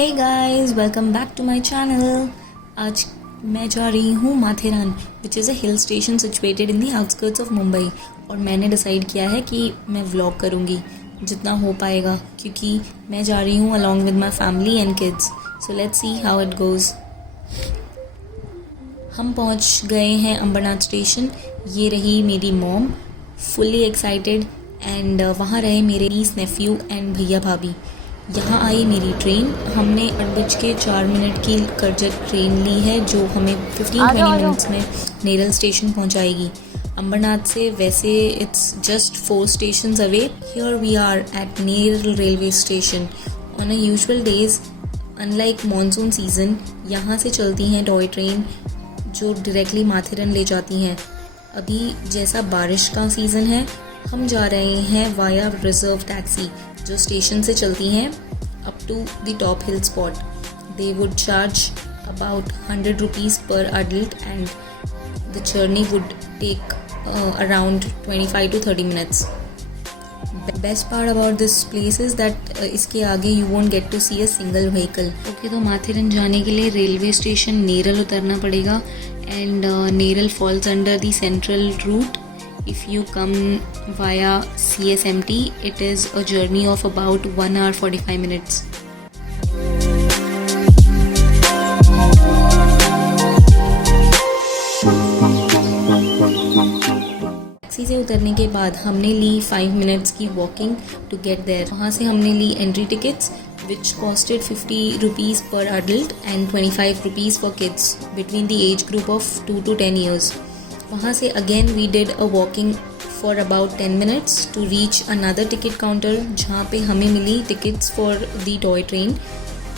Hey guys, welcome back to my channel. आज मैं जा रही हूँ Matheran, which is a hill station situated in the outskirts of Mumbai. और मैंने डिसाइड किया है कि मैं व्लॉग करूँगी जितना हो पाएगा, क्योंकि मैं जा रही हूँ along with my family and kids. So let's see how it goes. हम पहुँच गए हैं अंबरनाथ स्टेशन। ये रही मेरी मॉम, फुल्ली एक्साइटेड, एंड वहाँ रहे मेरे नीस नेफ्यू एंड भैया भाभी। यहाँ आई मेरी ट्रेन। हमने 8:04 की करजत ट्रेन ली है, जो हमें 15-20 मिनट्स में नेरल स्टेशन पहुँचाएगी। अंबरनाथ से वैसे it's just 4 stations away. Here we are at Neral railway station. On a usual days, unlike monsoon season, यहाँ से चलती हैं टॉय ट्रेन जो डायरेक्टली माथेरन ले जाती हैं। अभी जैसा बारिश का सीज़न है, हम जा रहे हैं वाया रिजर्व टैक्सी, जो स्टेशन से चलती हैं up to the top hill spot. They would charge about 100 rupees per adult and the journey would take around 25 to 30 minutes. Best part about this place is that इसके आगे you won't get to see a single vehicle. Okay, तो माथेरन जाने के लिए railway station Neral उतरना पड़ेगा, and Neral falls under the central route. If you come via CSMT, it is a journey of about 1 hour 45 minutes. Taxi से उतरने के बाद हमने ली 5 मिनट्स की वॉकिंग टू गेट देयर। वहाँ से हमने ली entry tickets which costed 50 rupees per adult and 25 rupees for kids between the age group of 2 to 10 years. वहाँ से again we did a walking for about 10 minutes to reach another ticket counter, जहाँ पे हमें मिली tickets for the toy train.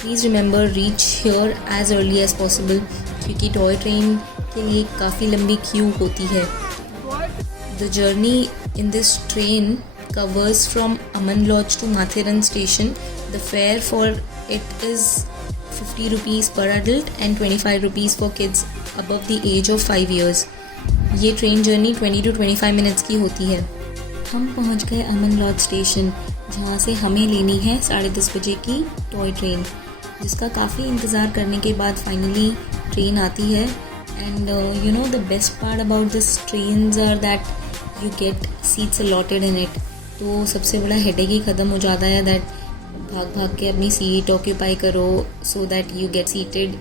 Please remember reach here as early as possible, क्योंकि toy train के लिए काफ़ी लंबी क्यू होती है। The journey in this train covers from Aman Lodge to Matheran station. The fare for it is 50 rupees per adult and 25 rupees for kids above the age of 5 years. ये train journey 20 to 25 minutes की होती है। हम पहुंच गए अमन laws station, जहां से हमें लेनी है 10:30 बजे की टॉय ट्रेन, जिसका काफ़ी इंतज़ार करने के बाद फाइनली ट्रेन आती है। And you know the best part about this trains are that you get seats allotted in it. तो सबसे बड़ा हेडेक ही ख़त्म हो जाता है दैट भाग भाग के अपनी सीट ऑक्यूपाई करो so that you gate seated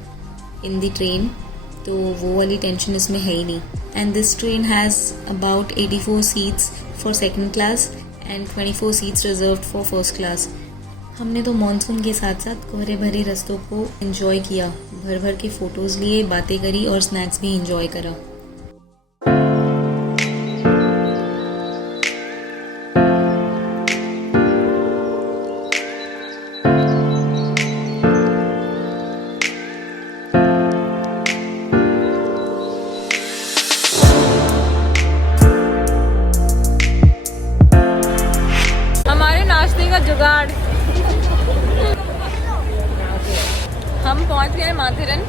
in the train. तो वो वाली टेंशन इसमें है ही नहीं। And this train has about 84 seats for second class and 24 seats reserved for first class. हमने तो मॉनसून के साथ साथ कोहरे भरे रास्तों को एंजॉय किया, भर भर के फ़ोटोज़ लिए, बातें करी और स्नैक्स भी एंजॉय करा। जुगाड़। हम पहुंच गए माथेरन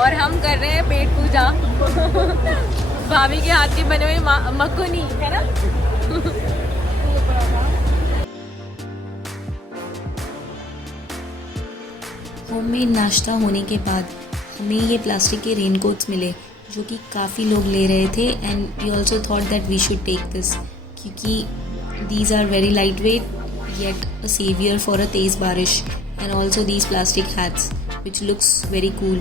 और हम कर रहे हैं पेट पूजा। भाभी के हाथ के बने हुए मकुनी है ना। होममेड नाश्ता होने के बाद हमें ये प्लास्टिक के रेनकोट्स मिले, जो कि काफ़ी लोग ले रहे थे, and we also thought that we should take this, क्योंकि these are very light weight yet a savior for a तेज़ बारिश, and also these plastic hats which looks very cool.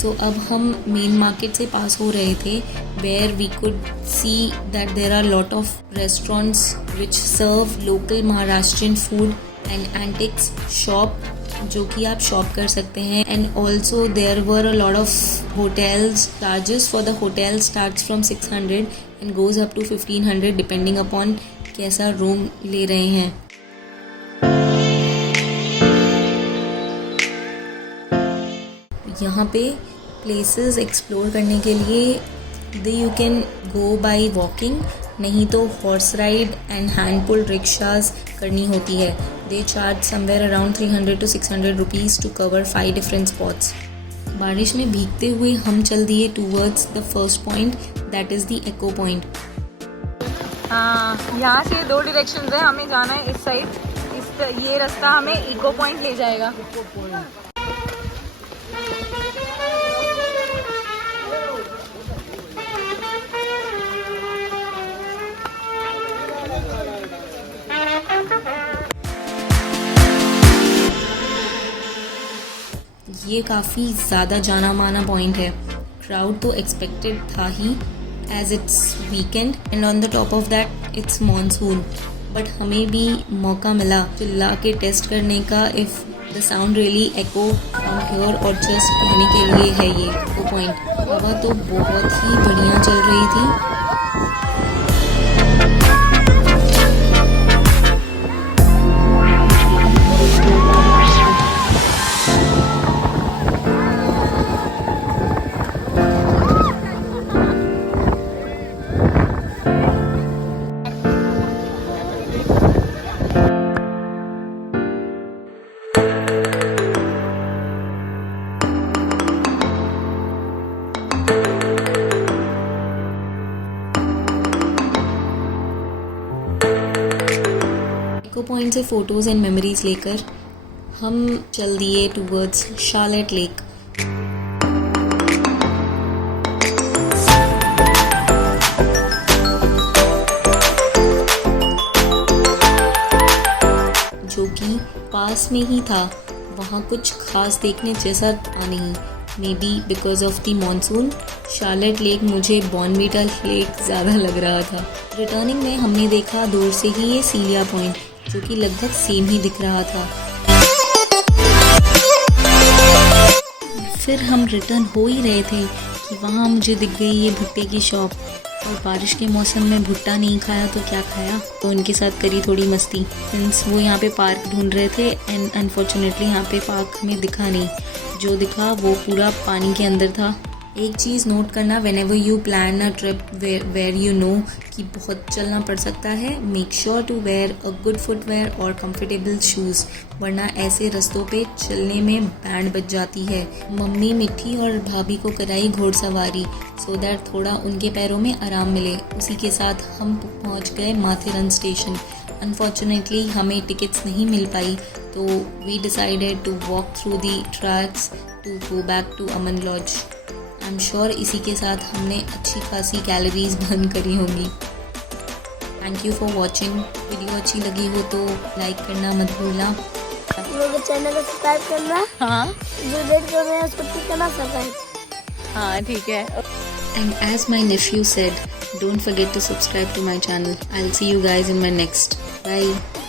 So अब हम मेन मार्केट से पास हो रहे थे, where we could see that there are lot of restaurants which serve local Maharashtrian food and antiques shop, जो कि आप शॉप कर सकते हैं। and also there were a lot of hotels. Charges for the hotel starts from 600 and goes up to 1500 depending upon कैसा room ले रहे हैं। यहाँ पे प्लेसेस एक्सप्लोर करने के लिए you can go by walking, नहीं तो horse ride and hand pull rickshaws करनी होती है। They charge somewhere around 300 to 600 rupees to cover 5 different spots. बारिश में भीगते हुए हम चल दिए towards the first point, that is the echo point. हाँ, यहाँ से 2 डायरेक्शन है, हमें जाना है इस साइड, इस ये रास्ता हमें इको पॉइंट ले जाएगा। ये काफ़ी ज़्यादा जाना माना पॉइंट है। क्राउड तो एक्सपेक्टेड था ही as it's weekend and on the top of that it's monsoon, but हमें भी मौका मिला चिल्ला के टेस्ट करने का if the sound really echo from here और जस्ट कहने के लिए है ये वो पॉइंट। हवा तो बहुत ही बढ़िया चल रही थी। इको पॉइंट से फ़ोटोज़ एंड मेमोरीज लेकर हम चल दिए टूवर्ड्स शार्लेट लेक। जो कि पास में ही था, वहाँ कुछ खास देखने जैसा था नहीं। May be because of the monsoon Charlotte lake मुझे बॉर्नविटा लेक ज़्यादा लग रहा था। रिटर्निंग में हमने देखा दूर से ही ये सीलिया पॉइंट, जो कि लगभग सेम ही दिख रहा था। फिर हम रिटर्न हो ही रहे थे कि वहाँ मुझे दिख गई ये भुट्टे की शॉप, और बारिश के मौसम में भुट्टा नहीं खाया तो क्या खाया, तो उनके साथ करी थोड़ी मस्ती। सिंस वो यहाँ पे पार्क ढूंढ रहे थे एंड अनफॉर्चुनेटली यहाँ पे पार्क हमें दिखा नहीं, जो दिखा वो पूरा पानी के अंदर था। एक चीज़ नोट करना, whenever you plan a trip where you know कि बहुत चलना पड़ सकता है, make sure to wear a good footwear और कंफर्टेबल शूज़, वरना ऐसे रास्तों पे चलने में बैंड बज जाती है। मम्मी मिठी और भाभी को कराई घोड़सवारी सो दैट थोड़ा उनके पैरों में आराम मिले। उसी के साथ हम पहुंच गए माथेरन स्टेशन। अनफॉर्चुनेटली हमें टिकट्स नहीं मिल पाई, तो we decided to walk through the tracks to go back to Aman lodge. I am sure इसी के साथ हमने अच्छी खासी कैलोरीज बर्न करी होंगी। Thank you for watching. Video अच्छी लगी हो तो लाइक करना मत भूलना। मेरे चैनल को सब्सक्राइब करना। हाँ जो डेट कर रहे हैं उसको टिक करना सब्सक्राइब। हाँ ठीक है। And as my nephew said, don't forget to subscribe to my channel. I'll see you guys in my next. Bye.